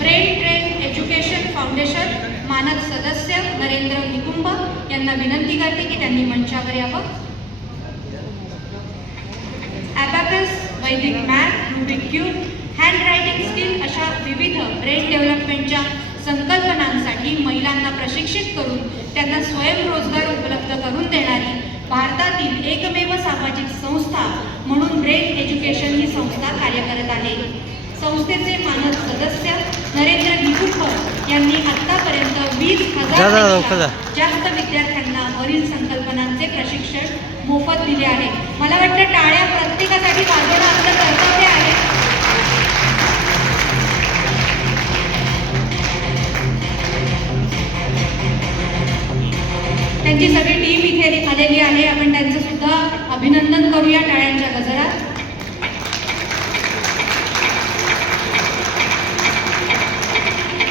Brain train education foundation मानद सदस्य नरेंद्र निकुंभ यांना विनंती करते की त्यांनी मंचावर यावं. ॲबॅकस, वैदिक math, Rubik cube, hand writing skill अशा विविध ब्रेन डेव्हलपमेंटच्या संकल्पनांसाठी महिलांना प्रशिक्षित करून त्यांना स्वयंरोजगार उपलब्ध करून देणारी भारतातील एकमेव सामाजिक संस्था म्हणून ब्रेन एज्युकेशन ही संस्था कार्य करत आहे. संस्थेचे मानद सदस्य नरेंद्र निकुंभ यांनी आतापर्यंत 20,000 जास्त विद्यार्थ्यांना वरील संकल्पनांचे प्रशिक्षण मोफत दिले आहे. मला वाटतं टाळ्या प्रत्येकासाठी वाजवणं आपलं कर्तव्य आहे. त्यांची सगळी टीम इथे आलेली आहे. आपण त्यांचं सुद्धा अभिनंदन करूया टाळ्यांच्या गजरात.